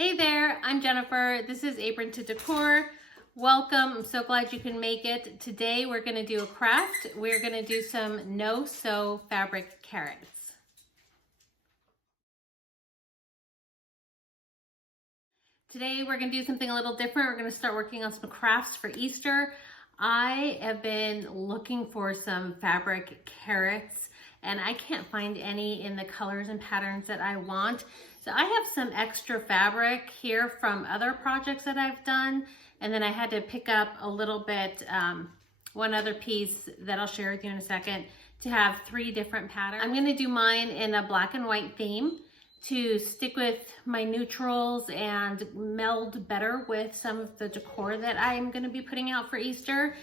Hey there, I'm Jennifer. This is Apron to Decor. Welcome. I'm so glad you can make it. Today we're going to do a craft. We're going to do some no-sew fabric carrots. Today we're going to do something a little different. We're going to start working on some crafts for Easter. I have been looking for some fabric carrots and I can't find any in the colors and patterns that I want. So I have some extra fabric here from other projects that I've done, and then I had to pick up a little bit, one other piece that I'll share with you in a second, to have 3 different patterns. I'm gonna do mine in a black and white theme to stick with my neutrals and meld better with some of the decor that I'm gonna be putting out for Easter.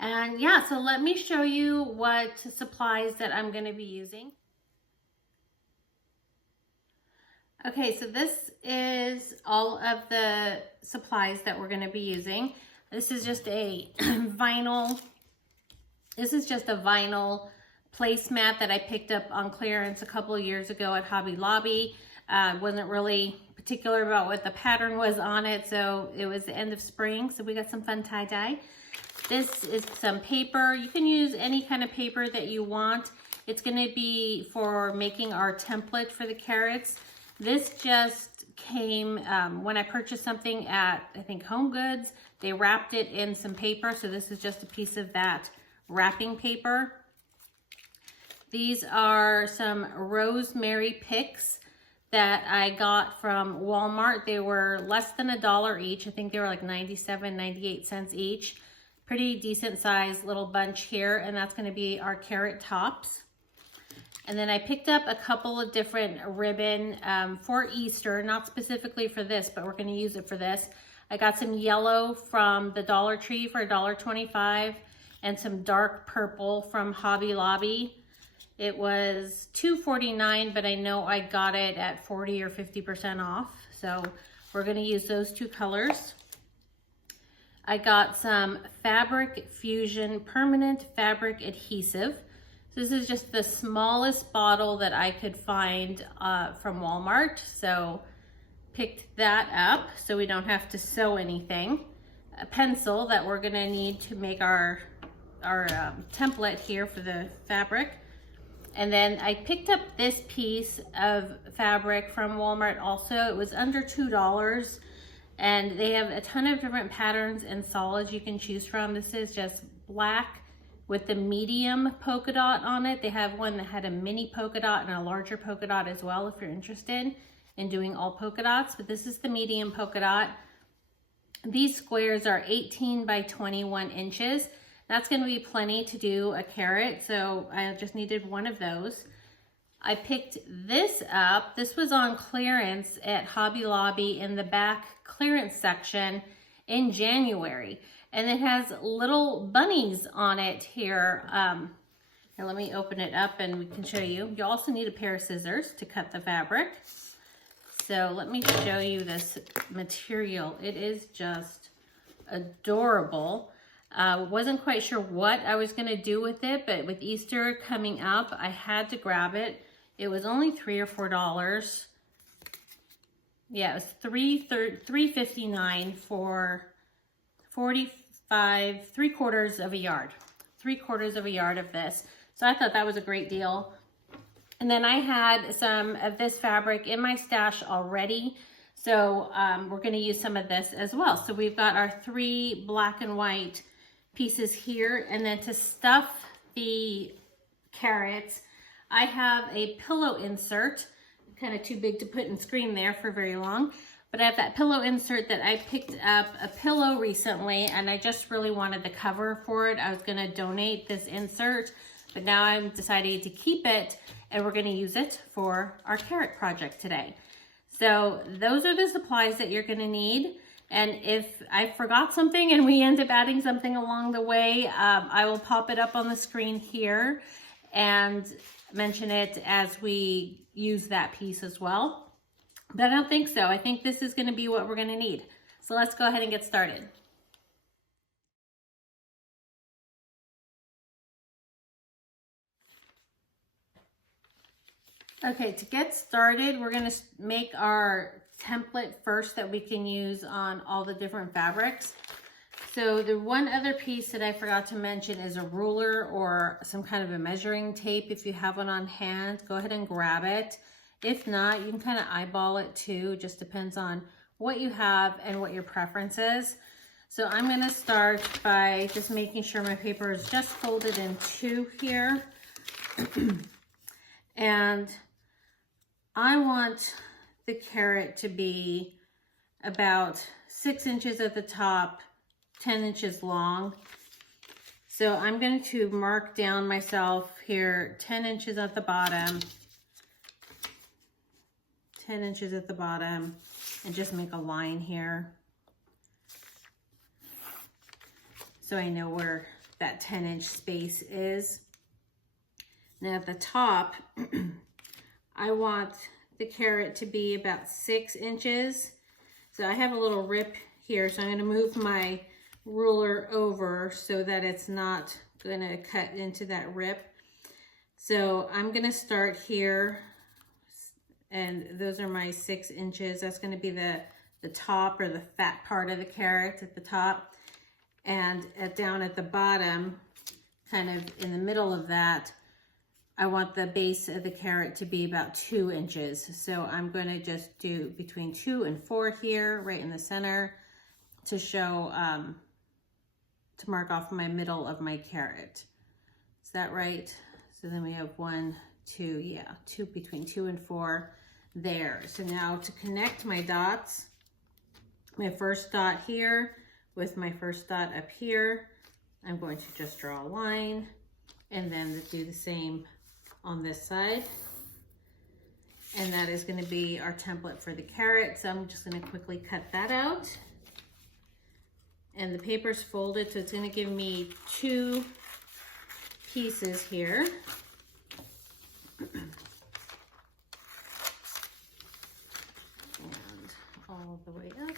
And yeah, so let me show you what supplies that I'm gonna be using. Okay, so this is all of the supplies that we're going to be using. This is just a vinyl placemat that I picked up on clearance a couple of years ago at Hobby Lobby. Wasn't really particular about what the pattern was on it, so it was the end of spring, so we got some fun tie-dye. This is some paper. You can use any kind of paper that you want. It's going to be for making our template for the carrots. This just came when I purchased something at, I think, Home Goods. They wrapped it in some paper, so this is just a piece of that wrapping paper. These are some rosemary picks that I got from Walmart. They were less than $1 each. I think they were like 97, 98 cents each. Pretty decent sized little bunch here, and that's going to be our carrot tops. And then I picked up a couple of different ribbon for Easter, not specifically for this, but we're going to use it for this. I got some yellow from the Dollar Tree for $1.25 and some dark purple from Hobby Lobby. It was $2.49, but I know I got it at 40 or 50% off. So we're going to use those 2 colors. I got some Fabric Fusion Permanent Fabric Adhesive. This is just the smallest bottle that I could find from Walmart. So picked that up so we don't have to sew anything. A pencil that we're gonna need to make our template here for the fabric. And then I picked up this piece of fabric from Walmart also. It was under $2 and they have a ton of different patterns and solids you can choose from. This is just black with the medium polka dot on it. They have one that had a mini polka dot and a larger polka dot as well if you're interested in doing all polka dots, but this is the medium polka dot. These squares are 18 by 21 inches. That's gonna be plenty to do a carrot, so I just needed one of those. I picked this up. This was on clearance at Hobby Lobby in the back clearance section in January. And it has little bunnies on it here. Here, let me open it up and we can show you. You also need a pair of scissors to cut the fabric. So let me show you this material. It is just adorable. Wasn't quite sure what I was gonna do with it, but with Easter coming up, I had to grab it. It was only $3 or $4. Yeah, it was $3.59 for 45, 3/4 of a yard. 3/4 of a yard of this. So I thought that was a great deal. And then I had some of this fabric in my stash already. So we're gonna use some of this as well. So we've got our 3 black and white pieces here. And then to stuff the carrots, I have a pillow insert, kind of too big to put in screen there for very long. But I have that pillow insert that I picked up a pillow recently and I just really wanted the cover for it. I was gonna donate this insert, but now I'm deciding to keep it and we're gonna use it for our carrot project today. So those are the supplies that you're gonna need. And if I forgot something and we end up adding something along the way, I will pop it up on the screen here and mention it as we use that piece as well. But I don't think so. I think this is going to be what we're going to need. So let's go ahead and get started. Okay, to get started, we're gonna make our template first that we can use on all the different fabrics. So the one other piece that I forgot to mention is a ruler or some kind of a measuring tape. If you have one on hand, go ahead and grab it. If not, you can kind of eyeball it too. It just depends on what you have and what your preference is. So I'm gonna start by just making sure my paper is just folded in two here. And I want the carrot to be about 6 inches at the top, 10 inches long. So I'm going to mark down myself here 10 inches at the bottom, 10 inches at the bottom, and just make a line here. So I know where that 10-inch space is. Now at the top, I want the carrot to be about 6 inches. So I have a little rip here, so I'm going to move my ruler over so that it's not going to cut into that rip. So I'm going to start here, and those are my 6 inches. That's going to be the top or the fat part of the carrot at the top. And down at the bottom, kind of in the middle of that, I want the base of the carrot to be about 2 inches. So I'm going to just do between 2 and 4 here, right in the center, to show, to mark off my middle of my carrot. Is that right? So then we have 1, 2, yeah, between 2 and 4 there. So now to connect my dots, my first dot here with my first dot up here, I'm going to just draw a line and then do the same on this side. And that is going to be our template for the carrot. So I'm just going to quickly cut that out. And the paper's folded, so it's going to give me 2 pieces here. And all the way up.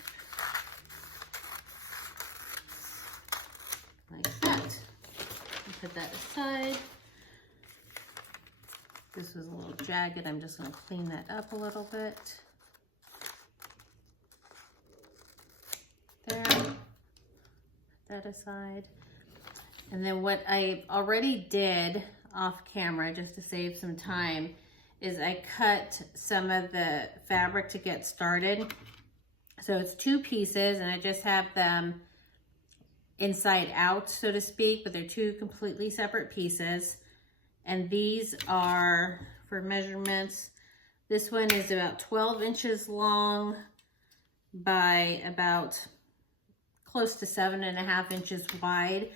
Like that. And put that aside. This was a little jagged. I'm just going to clean that up a little bit. There. Put that aside. And then what I already did off camera, just to save some time, is I cut some of the fabric to get started. So it's 2 pieces, and I just have them inside out, so to speak, but they're 2 completely separate pieces. And these are, for measurements, this one is about 12 inches long by about close to 7.5 inches wide.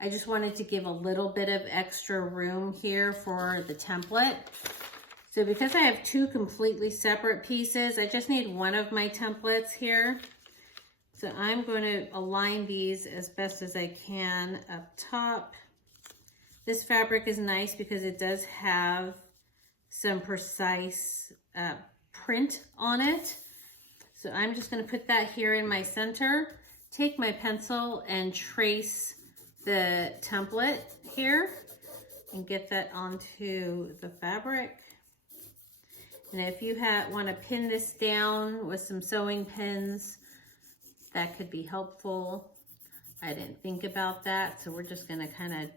I just wanted to give a little bit of extra room here for the template. So because I have 2 completely separate pieces, I just need one of my templates here. So I'm going to align these as best as I can up top. This fabric is nice because it does have some precise print on it. So I'm just going to put that here in my center, take my pencil and trace the template here and get that onto the fabric. And if you want to pin this down with some sewing pins, that could be helpful. I didn't think about that, so we're just going to kind of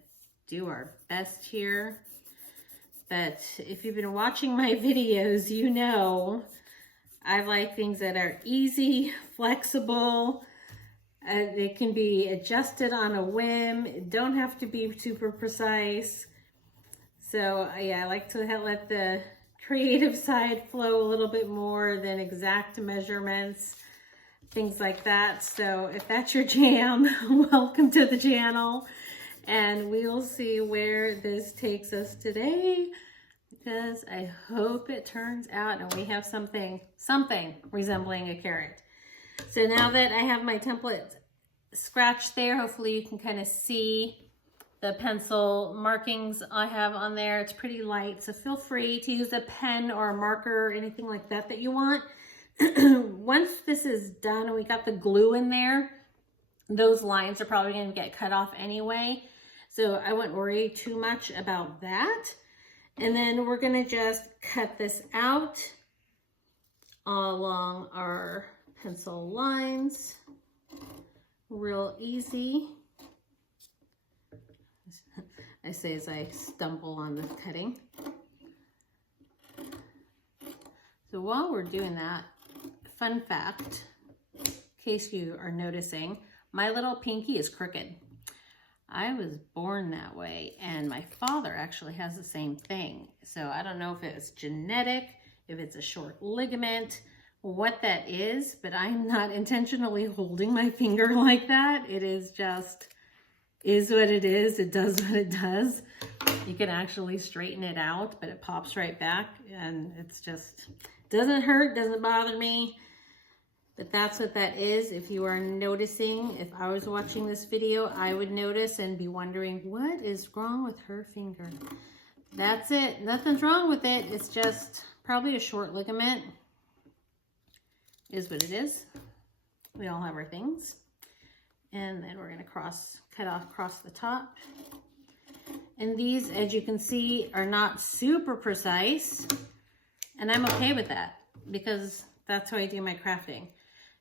do our best here. But if you've been watching my videos, you know I like things that are easy, flexible. They can be adjusted on a whim. It don't have to be super precise. So yeah, I like to let the creative side flow a little bit more than exact measurements, things like that. So if that's your jam, welcome to the channel. And we'll see where this takes us today, because I hope it turns out and we have something resembling a carrot. So now that I have my template scratched there, hopefully you can kind of see the pencil markings I have on there. It's pretty light, so feel free to use a pen or a marker or anything like that that you want. Once this is done and we got the glue in there, those lines are probably going to get cut off anyway. So I wouldn't worry too much about that. And then we're gonna just cut this out along our pencil lines. Real easy. I say as I stumble on the cutting. So while we're doing that, fun fact, in case you are noticing, my little pinky is crooked. I was born that way, and my father actually has the same thing. So I don't know if it's genetic, if it's a short ligament, what that is, but I'm not intentionally holding my finger like that. It is just, is what it is. It does what it does. You can actually straighten it out, but it pops right back, and it's just, doesn't hurt, doesn't bother me. But that's what that is. If you are noticing, if I was watching this video, I would notice and be wondering, what is wrong with her finger? That's it. Nothing's wrong with it. It's just probably a short ligament. Is what it is. We all have our things. And then we're going to cut off across the top. And these, as you can see, are not super precise. And I'm okay with that because that's how I do my crafting.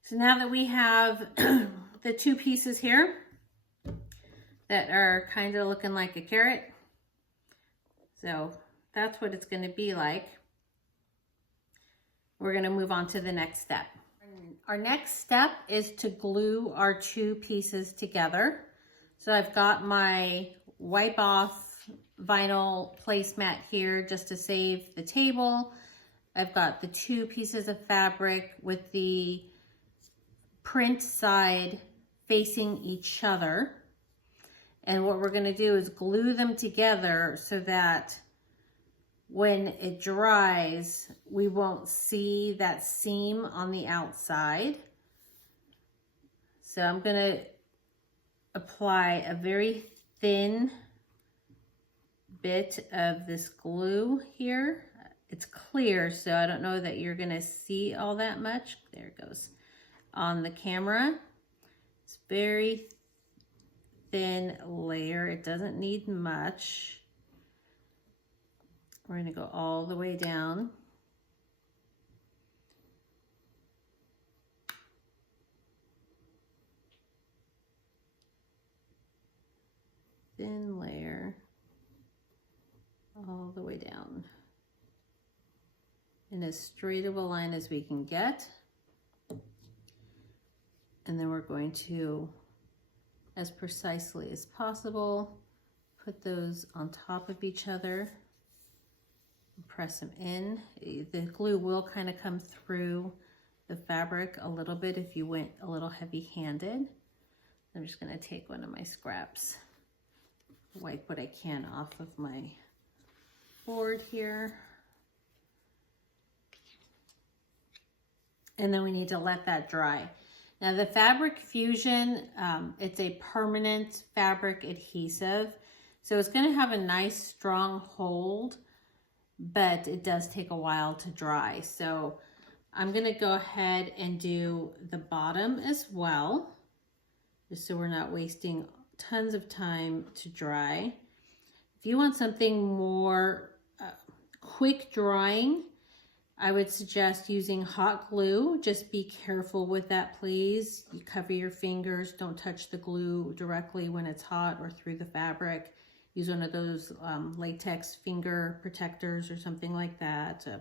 So now that we have the two pieces here that are kind of looking like a carrot, so that's what it's going to be like. We're going to move on to the next step. Our next step is to glue our two pieces together. So I've got my wipe off vinyl placemat here just to save the table. I've got the two pieces of fabric with the print side facing each other. And what we're going to do is glue them together so that when it dries, we won't see that seam on the outside. So I'm going to apply a very thin bit of this glue here. It's clear, so I don't know that you're going to see all that much. There it goes on the camera. It's very thin layer. It doesn't need much. We're going to go all the way down. Thin layer all the way down in as straight of a line as we can get. And then we're going to, as precisely as possible, put those on top of each other. Press them in. The glue will kind of come through the fabric a little bit if you went a little heavy-handed. I'm just going to take one of my scraps, wipe what I can off of my board here. And then we need to let that dry. Now the Fabric Fusion, it's a permanent fabric adhesive. So it's going to have a nice strong hold, but it does take a while to dry. So I'm going to go ahead and do the bottom as well, just so we're not wasting tons of time to dry. If you want something more quick drying, I would suggest using hot glue. Just be careful with that, please. You cover your fingers. Don't touch the glue directly when it's hot or through the fabric. Use one of those latex finger protectors or something like that. You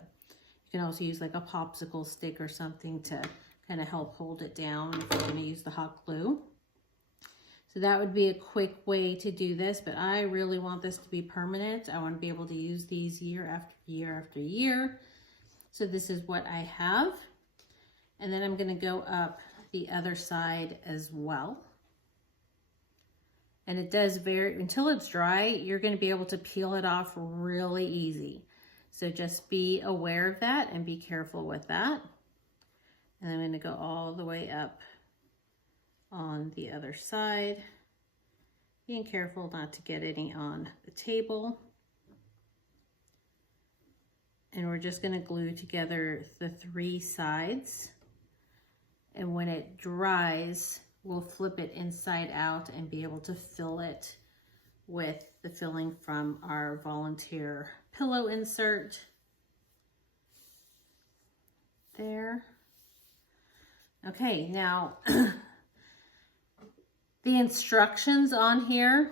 can also use like a popsicle stick or something to kind of help hold it down if you're going to use the hot glue. So that would be a quick way to do this, but I really want this to be permanent. I want to be able to use these year after year after year. So this is what I have. And then I'm going to go up the other side as well. And it does vary, until it's dry, you're going to be able to peel it off really easy. So just be aware of that and be careful with that. And I'm going to go all the way up on the other side, being careful not to get any on the table. And we're just going to glue together the three sides. And when it dries, we'll flip it inside out and be able to fill it with the filling from our volunteer pillow insert. There. Okay, now the instructions on here,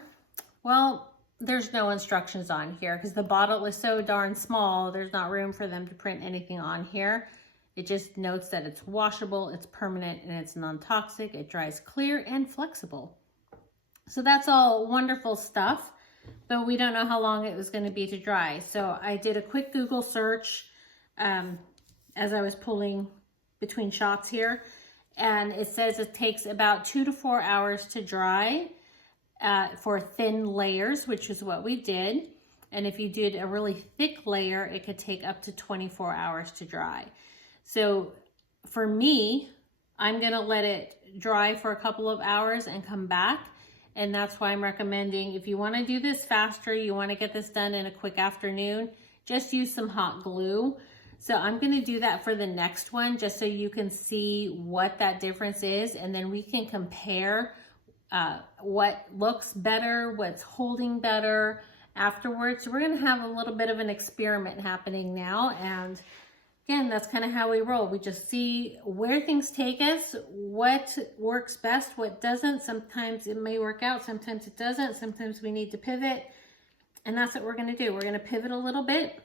well, there's no instructions on here because the bottle is so darn small, there's not room for them to print anything on here. It just notes that it's washable, it's permanent, and it's non-toxic. It dries clear and flexible. So that's all wonderful stuff, but we don't know how long it was going to be to dry. So I did a quick Google search as I was pulling between shots here, and it says it takes about 2 to 4 hours to dry for thin layers, which is what we did. And if you did a really thick layer, it could take up to 24 hours to dry. So for me, I'm going to let it dry for a couple of hours and come back. And that's why I'm recommending, if you want to do this faster, you want to get this done in a quick afternoon, just use some hot glue. So I'm going to do that for the next one, just so you can see what that difference is. And then we can compare what looks better, what's holding better afterwards. So we're going to have a little bit of an experiment happening now. And again, that's kind of how we roll. We just see where things take us, what works best, what doesn't. Sometimes it may work out, sometimes it doesn't. Sometimes we need to pivot. And that's what we're going to do. We're going to pivot a little bit.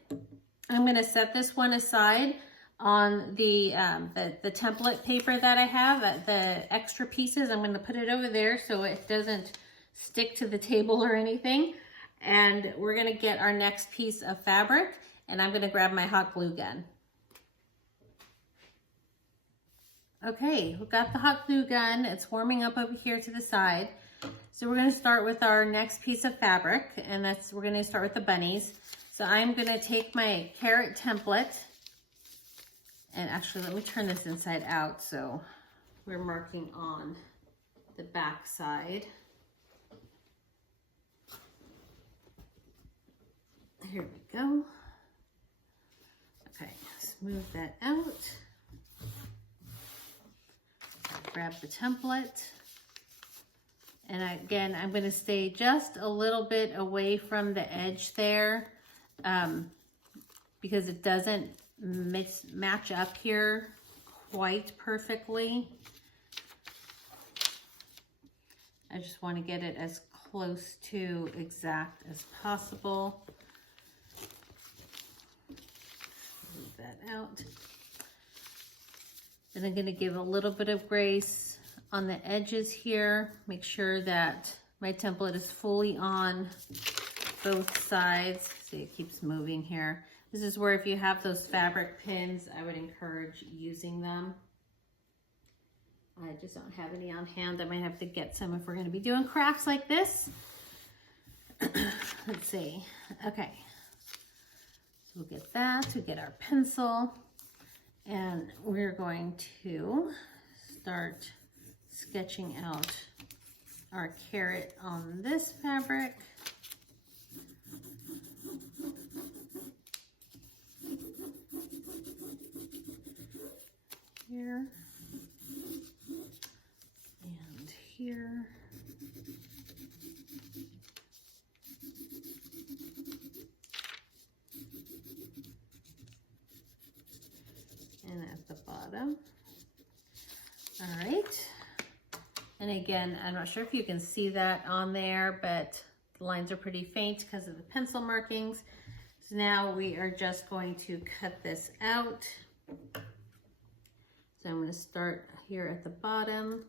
I'm going to set this one aside on the template paper that I have, the extra pieces. I'm going to put it over there so it doesn't stick to the table or anything. And we're going to get our next piece of fabric, and I'm going to grab my hot glue gun. Okay, we've got the hot glue gun. It's warming up over here to the side. So we're going to start with our next piece of fabric, and we're going to start with the bunnies. So I'm going to take my carrot template, and actually let me turn this inside out so we're marking on the back side. Here we go. Okay, smooth that out. Grab the template. And again, I'm going to stay just a little bit away from the edge there because it doesn't match up here quite perfectly. I just want to get it as close to exact as possible. Move that out. And I'm going to give a little bit of grace on the edges here. Make sure that my template is fully on both sides. See, it keeps moving here. This is where if you have those fabric pins, I would encourage using them. I just don't have any on hand. I might have to get some if we're going to be doing crafts like this. Let's see. Okay. So we'll get that. We'll get our pencil. And we're going to start sketching out our carrot on this fabric. Here and here. And at the bottom. All right. And again, I'm not sure if you can see that on there, but the lines are pretty faint because of the pencil markings. So now we are just going to cut this out. So I'm going to start here at the bottom.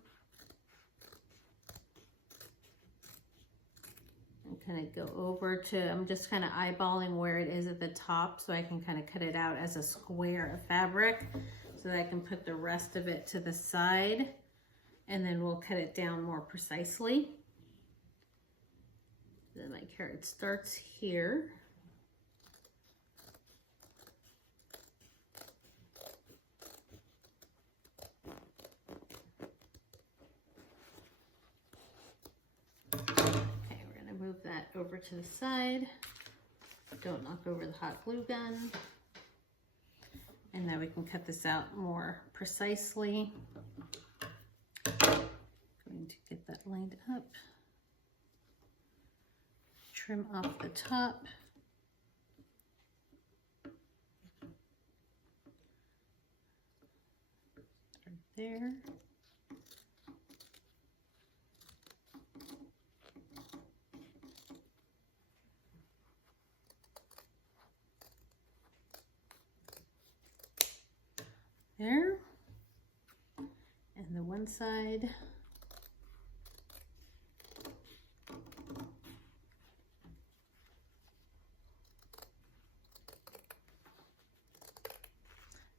And kind of go over to, I'm just kind of eyeballing where it is at the top so I can kind of cut it out as a square of fabric so that I can put the rest of it to the side, and then we'll cut it down more precisely. Then my carrot starts here. Move that over to the side. Don't knock over the hot glue gun. And now we can cut this out more precisely. Going to get that lined up. trim off the top. Right there. There. And the one side.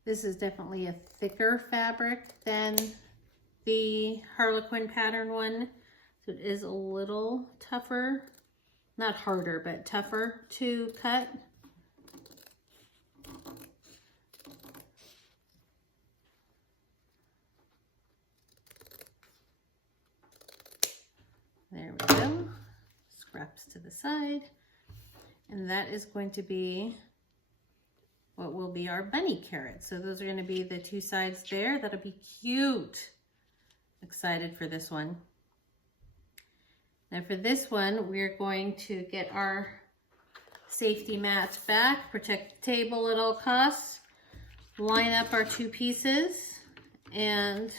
This is definitely a thicker fabric than the Harlequin pattern one. So it is a little tougher, not harder, but tougher to cut. There we go. Scraps to the side. And that is going to be what will be our bunny carrots. So those are going to be the two sides there. That'll be cute. Excited for this one. Now for this one, we're going to get our safety mats back, protect the table at all costs, line up our two pieces, and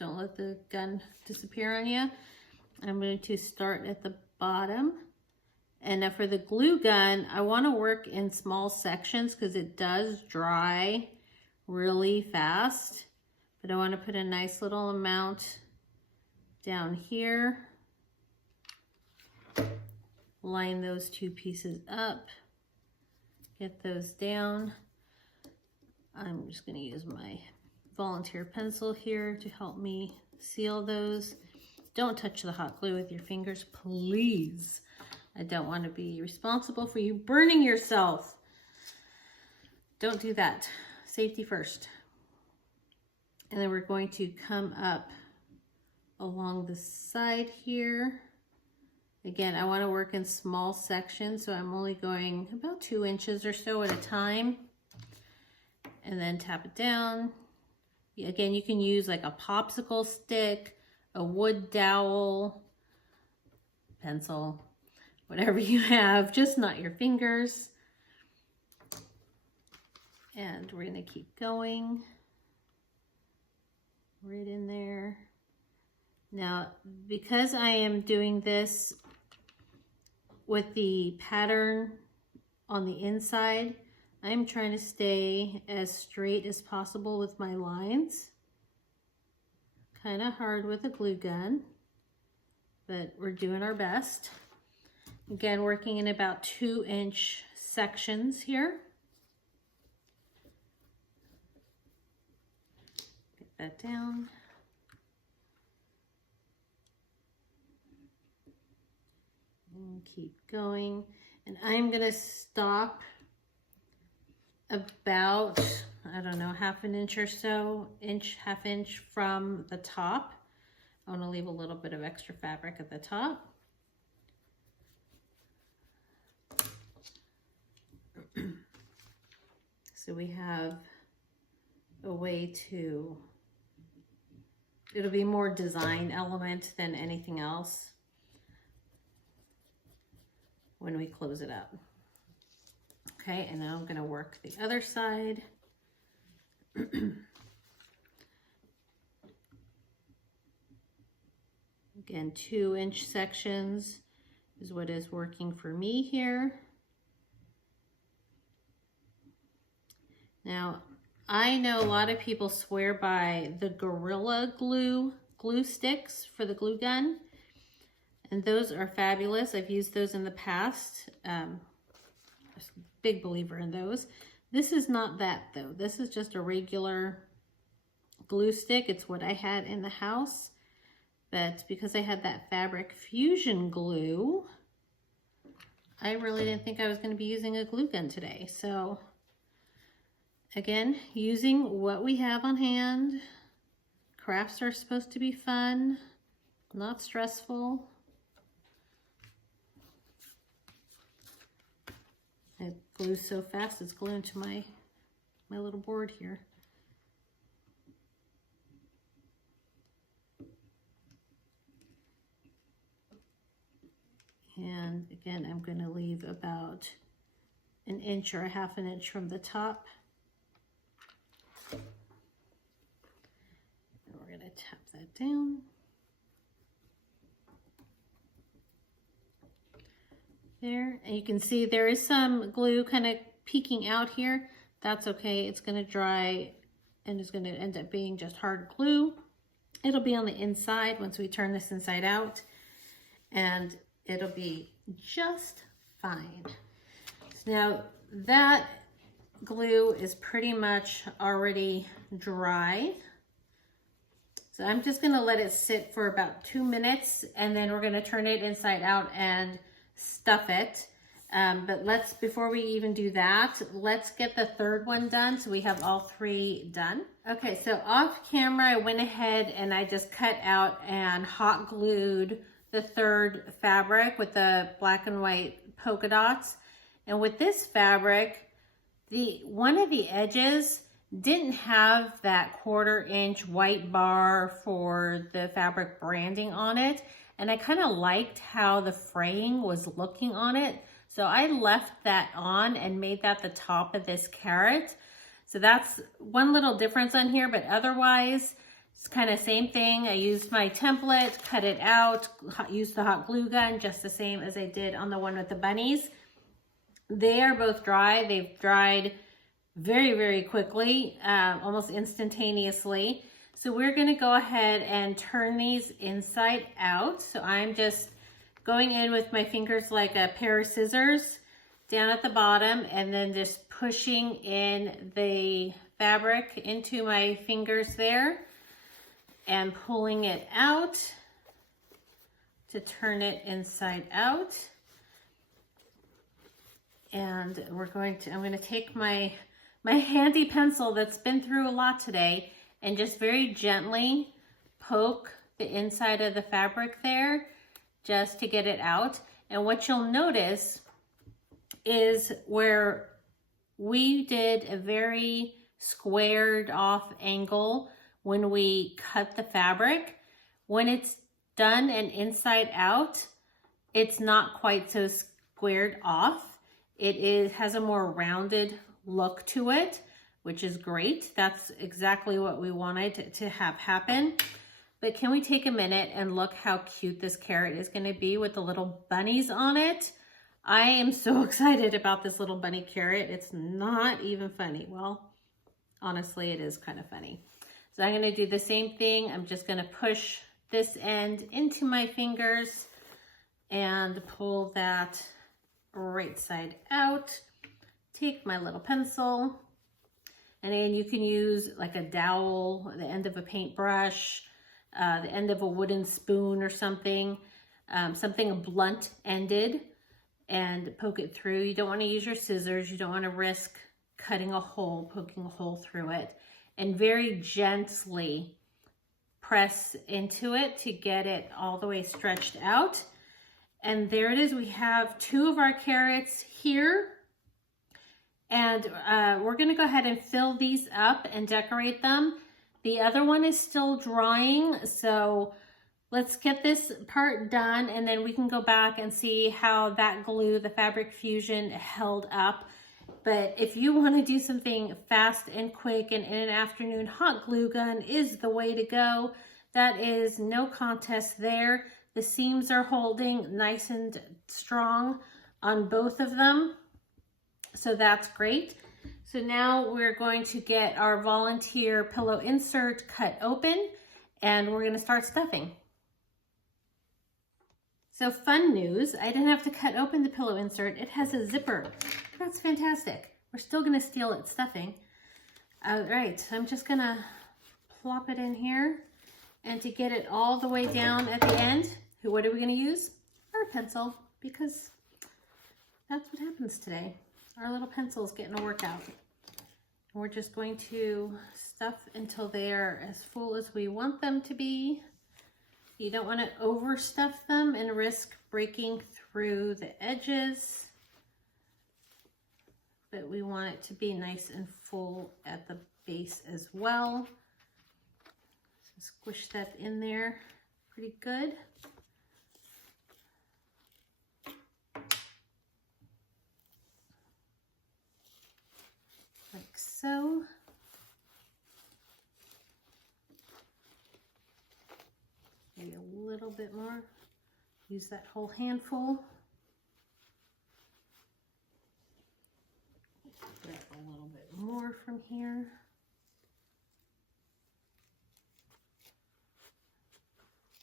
don't let the gun disappear on you. I'm going to start at the bottom. And now for the glue gun, I want to work in small sections because it does dry really fast. But I want to put a nice little amount down here. Line those two pieces up. Get those down. I'm just going to use my volunteer pencil here to help me seal those. Don't touch the hot glue with your fingers, please. I don't want to be responsible for you burning yourself. Don't do that. Safety first. And then we're going to come up along the side here. Again, I want to work in small sections, so I'm only going about 2 inches or so at a time. And then tap it down. Again, you can use like a popsicle stick, a wood dowel, pencil, whatever you have, just not your fingers. And we're going to keep going right in there. Now, because I am doing this with the pattern on the inside, I'm trying to stay as straight as possible with my lines. Kind of hard with a glue gun, but we're doing our best. Again, working in about 2-inch sections here. Get that down. And keep going. And I'm going to stop about, I don't know, half an inch or so, half inch from the top. I want to leave a little bit of extra fabric at the top. So we have a way to, it'll be more design element than anything else when we close it up. Okay, and now I'm going to work the other side. Again, 2-inch sections is what is working for me here. Now, I know a lot of people swear by the Gorilla Glue sticks for the glue gun, and those are fabulous. I've used those in the past. Big believer in those. This is not that though. This is just a regular glue stick. It's what I had in the house, but because I had that fabric fusion glue, I really didn't think I was going to be using a glue gun today. So again, using what we have on hand. Crafts are supposed to be fun, not stressful. It glues so fast, it's gluing to my little board here. And And again, I'm going to leave about an inch or a half an inch from the top. And we're going to tap that down. There, and you can see there is some glue kind of peeking out here. That's okay. It's going to dry and it's going to end up being just hard glue. It'll be on the inside once we turn this inside out, and it'll be just fine. So now that glue is pretty much already dry. So I'm just going to let it sit for about 2 minutes, and then we're going to turn it inside out and stuff it. But before we even do that, let's get the third one done so we have all 3 done. Okay, so off camera, I went ahead and I just cut out and hot glued the third fabric with the black and white polka dots. And with this fabric, one of the edges didn't have that 1/4 inch white bar for the fabric branding on it. And I kind of liked how the fraying was looking on it. So I left that on and made that the top of this carrot. So that's one little difference on here, but otherwise it's kind of same thing. I used my template, cut it out, used the hot glue gun, just the same as I did on the one with the bunnies. They are both dry. They've dried very, very quickly, almost instantaneously. So we're going to go ahead and turn these inside out. So I'm just going in with my fingers like a pair of scissors down at the bottom, and then just pushing in the fabric into my fingers there and pulling it out to turn it inside out. And I'm going to take my handy pencil that's been through a lot today and just very gently poke the inside of the fabric there just to get it out. And what you'll notice is where we did a very squared off angle when we cut the fabric, when it's done and inside out, it's not quite so squared off. It has a more rounded look to it, which is great. That's exactly what we wanted to have happen. But can we take a minute and look how cute this carrot is going to be with the little bunnies on it? I am so excited about this little bunny carrot. It's not even funny. Well, honestly, it is kind of funny. So I'm going to do the same thing. I'm just going to push this end into my fingers and pull that right side out. Take my little pencil, and then you can use like a dowel, the end of a paintbrush, the end of a wooden spoon or something, something blunt ended, and poke it through. You don't want to use your scissors. You don't want to risk cutting a hole, poking a hole through it, and very gently press into it to get it all the way stretched out. And there it is. We have 2 of our carrots here. And we're going to go ahead and fill these up and decorate them. The other one is still drying, so let's get this part done, and then we can go back and see how that glue, the fabric fusion, held up. But if you want to do something fast and quick and in an afternoon, hot glue gun is the way to go. That is no contest there. The seams are holding nice and strong on both of them. So that's great. So now we're going to get our volunteer pillow insert cut open, and we're going to start stuffing. So fun news, I didn't have to cut open the pillow insert. It has a zipper. That's fantastic. We're still going to steal its stuffing. All right, so I'm just going to plop it in here, and to get it all the way down at the end, what are we going to use? Our pencil, because that's what happens today. Our little pencil's getting a workout. We're just going to stuff until they are as full as we want them to be. You don't want to overstuff them and risk breaking through the edges, but we want it to be nice and full at the base as well. So squish that in there pretty good. bit more. Use that whole handful. Grab a little bit more from here.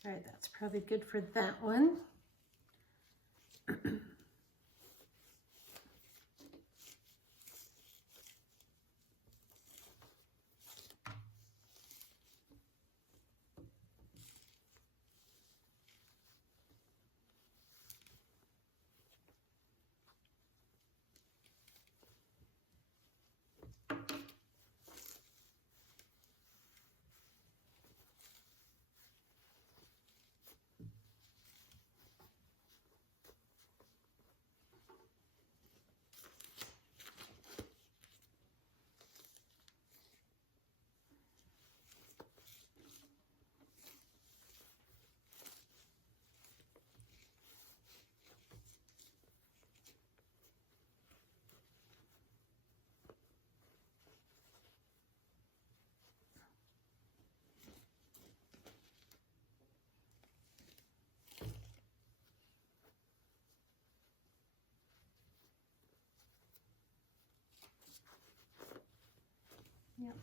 All right, that's probably good for that one. Yep.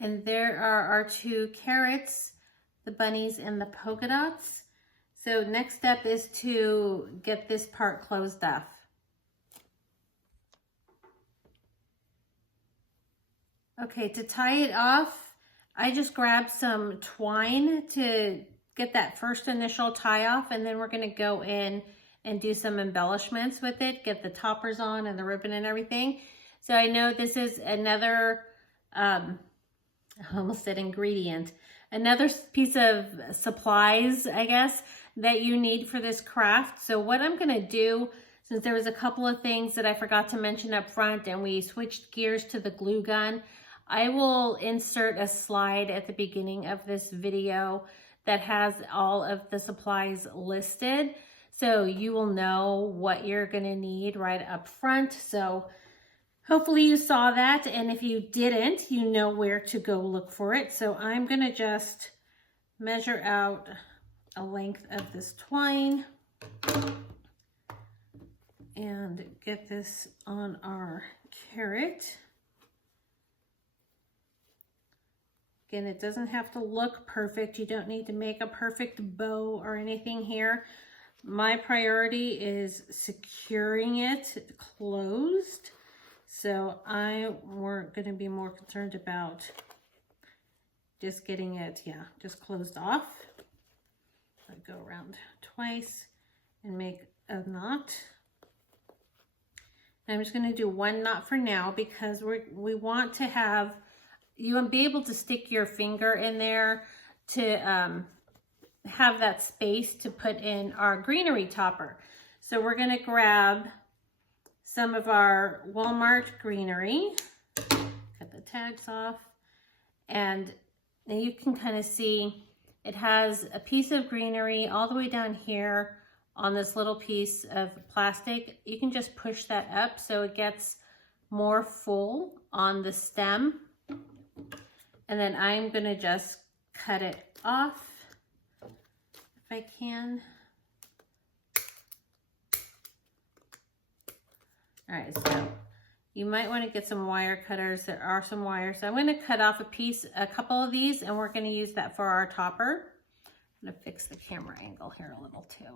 And there are our 2 carrots, the bunnies and the polka dots. So next step is to get this part closed off. Okay, to tie it off, I just grabbed some twine to get that first initial tie off, and then we're gonna go in and do some embellishments with it, get the toppers on and the ribbon and everything. So I know this is another, I almost said ingredient, another piece of supplies, I guess, that you need for this craft. So what I'm gonna do, since there was a couple of things that I forgot to mention up front and we switched gears to the glue gun, I will insert a slide at the beginning of this video that has all of the supplies listed. So you will know what you're gonna need right up front. So hopefully you saw that. And if you didn't, you know where to go look for it. So I'm gonna just measure out a length of this twine and get this on our carrot. Again, it doesn't have to look perfect. You don't need to make a perfect bow or anything here. My priority is securing it closed. So I weren't going to be more concerned about just getting it, just closed off. I go around twice and make a knot. And I'm just going to do 1 knot for now because we want to have, you want to be able to stick your finger in there to have that space to put in our greenery topper. So we're going to grab some of our Walmart greenery, cut the tags off, and now you can kind of see it has a piece of greenery all the way down here on this little piece of plastic. You can just push that up so it gets more full on the stem. And then I'm gonna just cut it off if I can. All right, so you might want to get some wire cutters. There are some wires. So I'm going to cut off a couple of these, and we're going to use that for our topper. I'm going to fix the camera angle here a little too.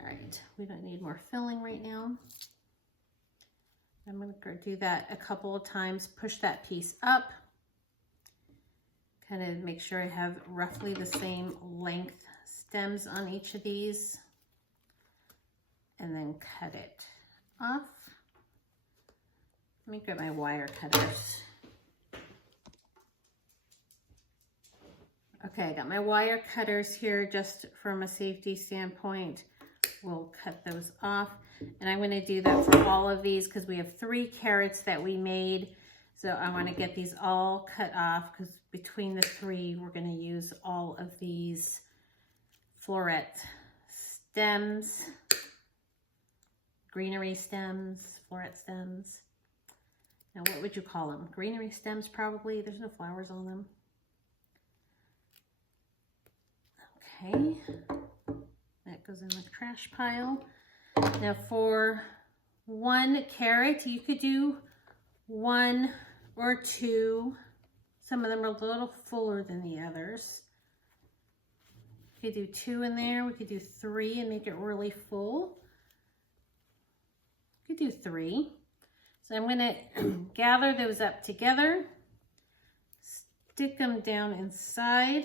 All right, we don't need more filling right now. I'm going to do that a couple of times, push that piece up, kind of make sure I have roughly the same length stems on each of these, and then cut it off. Let me grab my wire cutters. Okay, I got my wire cutters here just from a safety standpoint. We'll cut those off. And I'm going to do that for all of these because we have 3 carrots that we made. So I want to get these all cut off because between the three, we're going to use all of these floret stems, greenery stems, floret stems. Now, what would you call them? Greenery stems, probably. There's no flowers on them. Okay. That goes in the trash pile. Now, for 1 carrot, you could do 1 or 2. Some of them are a little fuller than the others. We could do 2 in there. We could do 3 and make it really full. We could do 3. So I'm going to gather those up together, stick them down inside.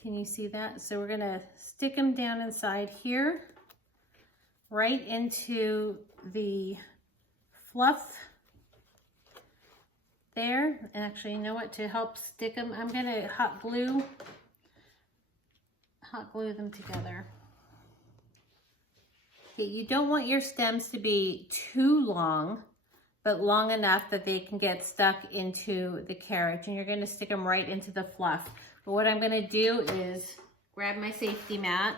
Can you see that? So we're going to stick them down inside here, right into the fluff there. And actually, you know what? To help stick them, I'm going to hot glue them together. Okay, you don't want your stems to be too long, but long enough that they can get stuck into the carrot, and you're going to stick them right into the fluff. But what I'm going to do is grab my safety mat,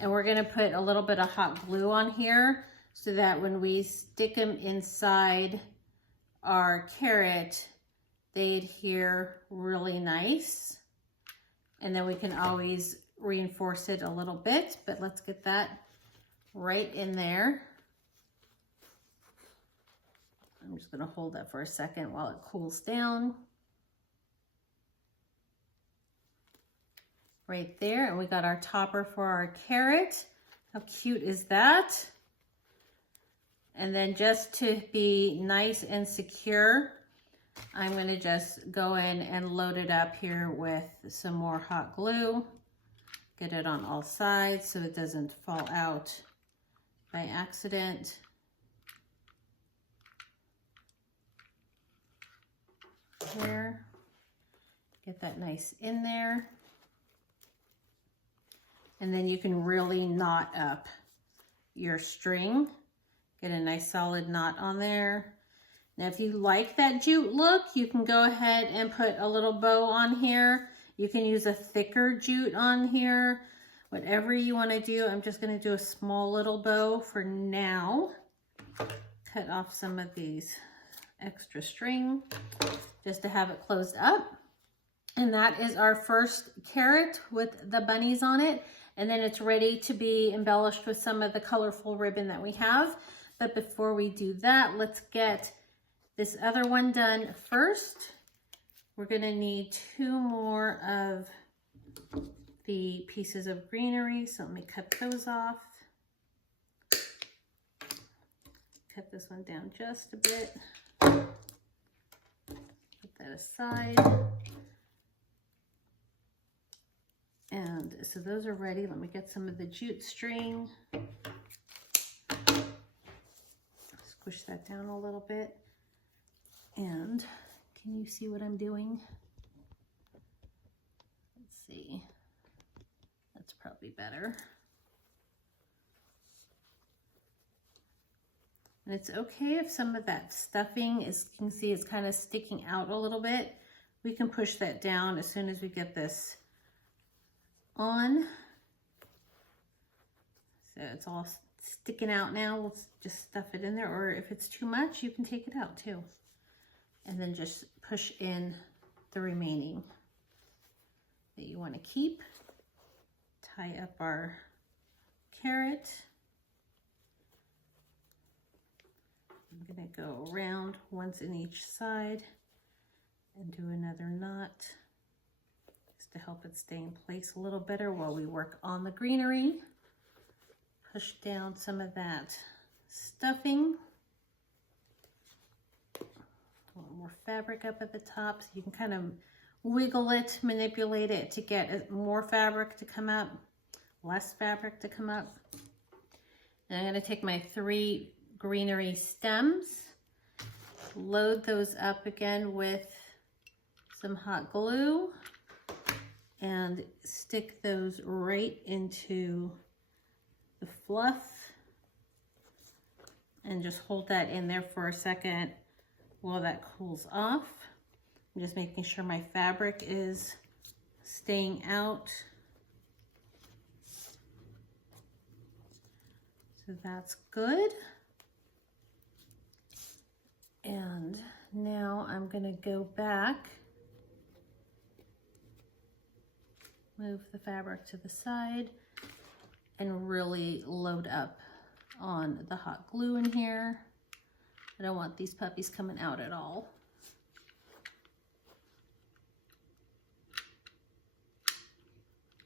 and we're going to put a little bit of hot glue on here so that when we stick them inside our carrot, they adhere really nice. And then we can always reinforce it a little bit, but let's get that right in there. I'm just going to hold that for a second while it cools down. Right there, and we got our topper for our carrot. How cute is that? And then just to be nice and secure, I'm going to just go in and load it up here with some more hot glue. Get it on all sides so it doesn't fall out by accident. There. Get that nice in there. And then you can really knot up your string. Get a nice solid knot on there. Now, if you like that jute look, you can go ahead and put a little bow on here. You can use a thicker jute on here. Whatever you want to do. I'm just going to do a small little bow for now. Cut off some of these extra string just to have it closed up. And that is our first carrot with the bunnies on it. And then it's ready to be embellished with some of the colorful ribbon that we have. But before we do that, let's get this other one done first. We're going to need 2 more of the pieces of greenery. So let me cut those off. Cut this one down just a bit. Put that aside. And so those are ready. Let me get some of the jute string. Squish that down a little bit. And can you see what I'm doing? Let's see. That's probably better. And it's okay if some of that stuffing is, you can see it's kind of sticking out a little bit. We can push that down as soon as we get this on. So it's all sticking out now. We'll just stuff it in there, or if it's too much, you can take it out too. And then just push in the remaining that you want to keep. Tie up our carrot. I'm going to go around once in each side and do another knot just to help it stay in place a little better while we work on the greenery. Push down some of that stuffing. A little more fabric up at the top so you can kind of wiggle it, manipulate it to get more fabric to come up, less fabric to come up. And I'm going to take my 3 greenery stems, load those up again with some hot glue, and stick those right into the fluff and just hold that in there for a second while that cools off. I'm just making sure my fabric is staying out. So that's good. And now I'm gonna go back, move the fabric to the side, and really load up on the hot glue in here. I don't want these puppies coming out at all.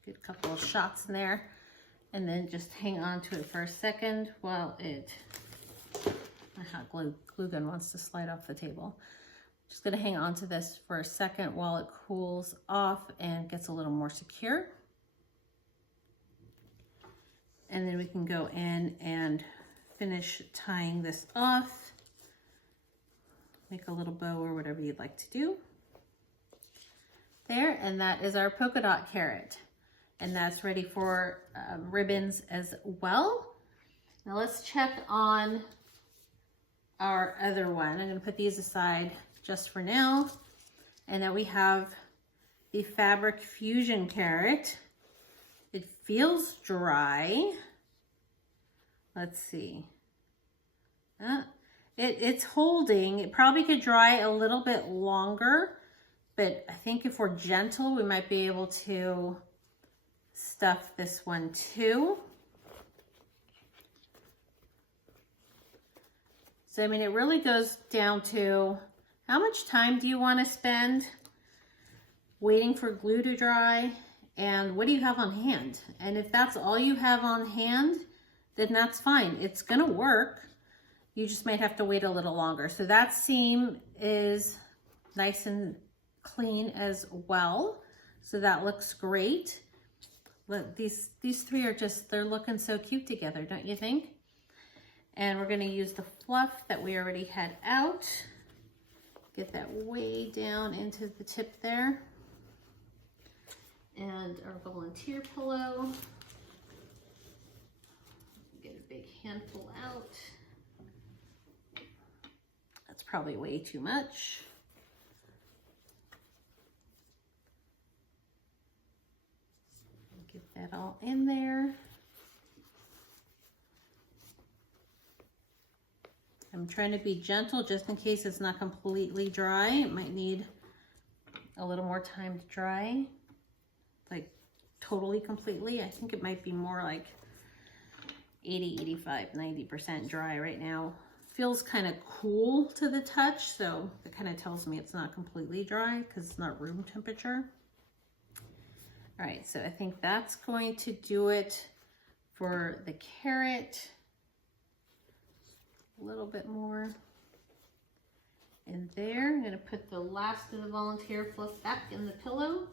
Good couple of shots in there, and then just hang on to it for a second while my hot glue gun wants to slide off the table. Just gonna hang on to this for a second while it cools off and gets a little more secure. And then we can go in and finish tying this off. Make a little bow or whatever you'd like to do. There, and that is our polka dot carrot. And that's ready for ribbons as well. Now let's check on our other one. I'm gonna put these aside just for now. And then we have the Fabric Fusion carrot. It feels dry. Let's see. It's holding. It probably could dry a little bit longer, but I think if we're gentle, we might be able to stuff this one too. So, I mean, it really goes down to how much time do you want to spend waiting for glue to dry, and what do you have on hand? And if that's all you have on hand, then that's fine. It's gonna work. You just might have to wait a little longer. So that seam is nice and clean as well. So that looks great. But these three are just, they're looking so cute together, don't you think? And we're gonna use the fluff that we already had out. Get that way down into the tip there. And our volunteer pillow. Get a big handful out. That's probably way too much. Get that all in there. I'm trying to be gentle just in case it's not completely dry. It might need a little more time to dry, like totally completely. I think it might be more like 80, 85, 90% dry right now. Feels kind of cool to the touch, so it kind of tells me it's not completely dry because it's not room temperature. All right, so I think that's going to do it for the carrot. A little bit more in there. I'm gonna put the last of the volunteer fluff back in the pillow.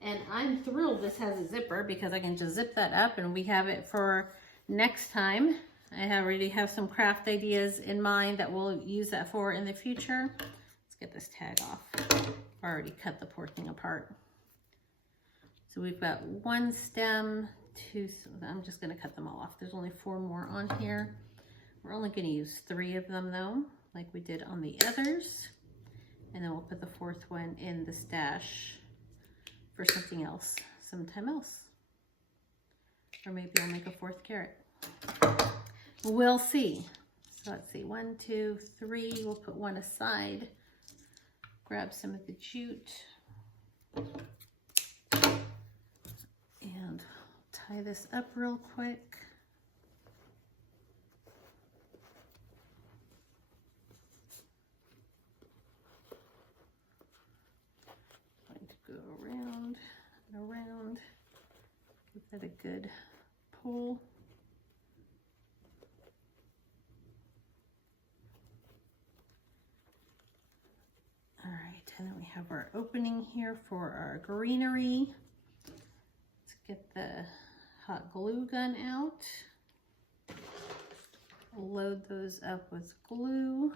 And I'm thrilled this has a zipper because I can just zip that up and we have it for next time. I already have some craft ideas in mind that we'll use that for in the future. Let's get this tag off. I already cut the poor thing apart. So we've got one stem, two, I'm just gonna cut them all off. There's only 4 more on here. We're only gonna use 3 of them though, like we did on the others. And then we'll put the 4th one in the stash for something else, sometime else. Or maybe I'll make a 4th carrot. We'll see. So let's see, 1, 2, 3, we'll put one aside. Grab some of the jute. And tie this up real quick. Going to go around and around. Give that a good pull. All right, and then we have our opening here for our greenery. Let's get the hot glue gun out. Load those up with glue.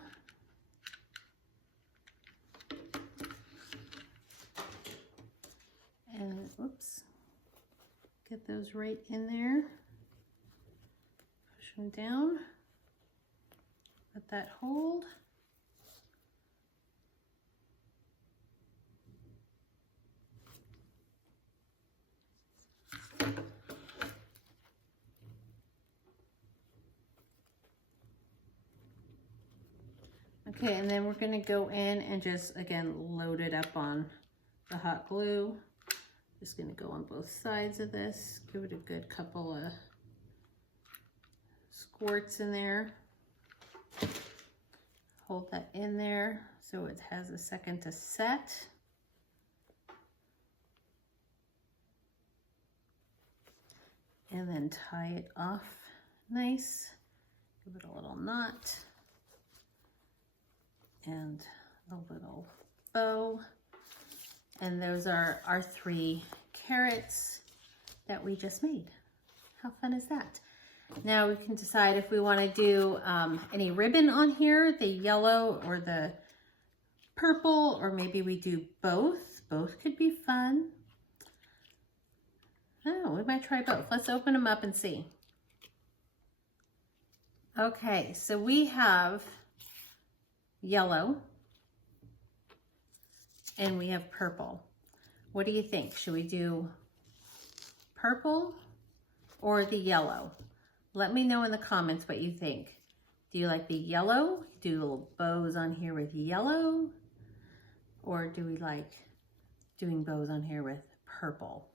And oops, get those right in there. Push them down. let that hold. Okay, and then we're gonna go in and just, again, load it up on the hot glue. Just gonna go on both sides of this, give it a good couple of squirts in there. Hold that in there so it has a second to set. And then tie it off nice. Give it a little knot and a little bow. And those are our 3 carrots that we just made. How fun is that? Now we can decide if we want to do any ribbon on here, the yellow or the purple, or maybe we do both. Both could be fun. Oh, we might try both. Let's open them up and see. Okay, so we have yellow and we have purple. What do you think? Should we do purple or the yellow? Let me know in the comments what you think. Do you like the yellow? Do little bows on here with yellow? Or do we like doing bows on here with purple?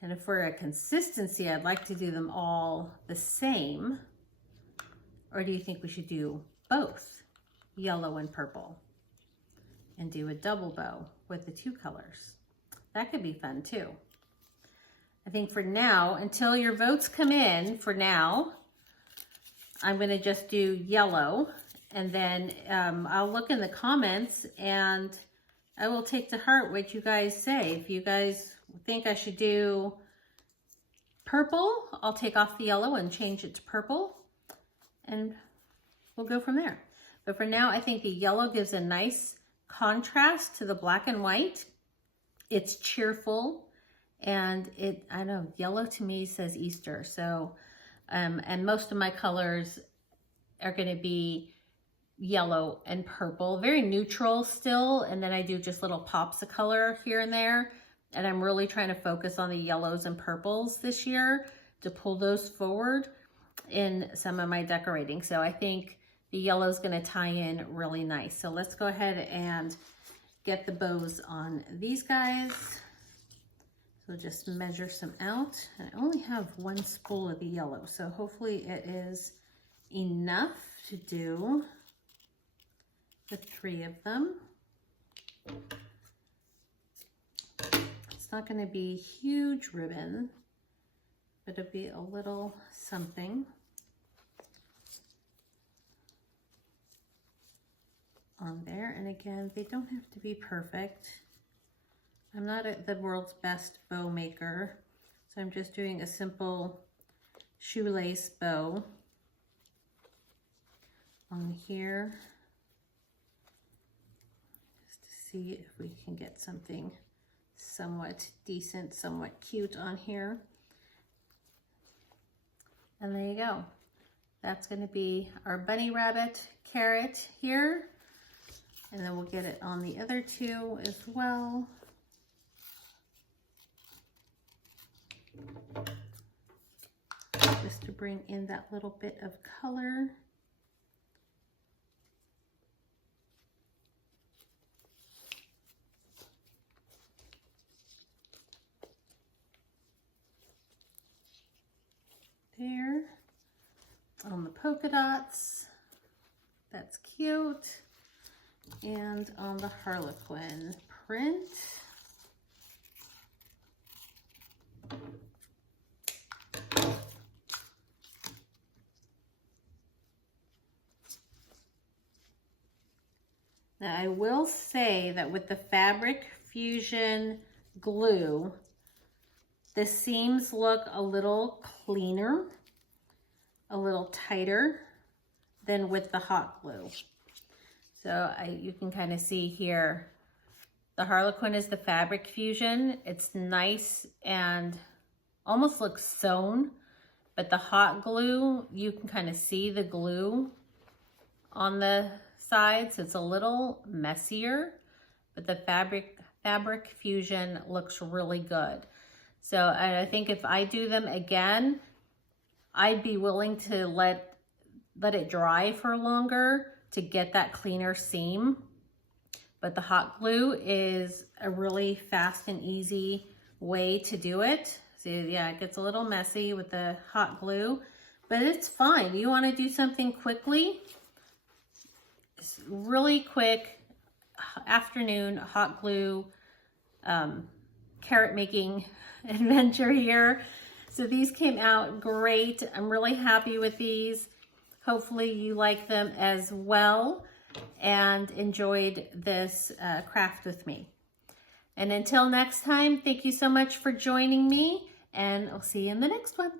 And for a consistency, I'd like to do them all the same. Or do you think we should do both, yellow and purple? And do a double bow with the 2 colors. That could be fun too. I think for now, until your votes come in, for now, I'm gonna just do yellow, and then I'll look in the comments and I will take to heart what you guys say. If you guys think I should do purple, I'll take off the yellow and change it to purple, and we'll go from there. But for now, I think the yellow gives a nice contrast to the black and white. It's cheerful, and I know, yellow to me says Easter. So, and most of my colors are gonna be yellow and purple, very neutral still. And then I do just little pops of color here and there. And I'm really trying to focus on the yellows and purples this year to pull those forward in some of my decorating. So I think the yellow is gonna tie in really nice. So let's go ahead and get the bows on these guys. So just measure some out. And I only have 1 spool of the yellow, so hopefully it is enough to do the 3 of them. It's not gonna be huge ribbon, but it'll be a little something on there. And again, they don't have to be perfect. I'm not the world's best bow maker, so I'm just doing a simple shoelace bow on here, just to see if we can get something somewhat decent, somewhat cute on here. And there you go. That's going to be our bunny rabbit carrot here. And then we'll get it on the other 2 as well. Just to bring in that little bit of color. There, on the polka dots, that's cute, and on the Harlequin print. Now I will say that with the Fabric Fusion glue, the seams look a little cleaner, a little tighter than with the hot glue. So you can kind of see here, the Harlequin is the Fabric Fusion. It's nice and almost looks sewn, but the hot glue, you can kind of see the glue on the sides. It's a little messier, but the fabric fusion looks really good. So I think if I do them again, I'd be willing to let it dry for longer to get that cleaner seam. But the hot glue is a really fast and easy way to do it. So yeah, it gets a little messy with the hot glue, but it's fine. You want to do something quickly, really quick afternoon hot glue carrot making adventure here. So these came out great. I'm really happy with these. Hopefully you like them as well and enjoyed this craft with me. And until next time, thank you so much for joining me, and I'll see you in the next one.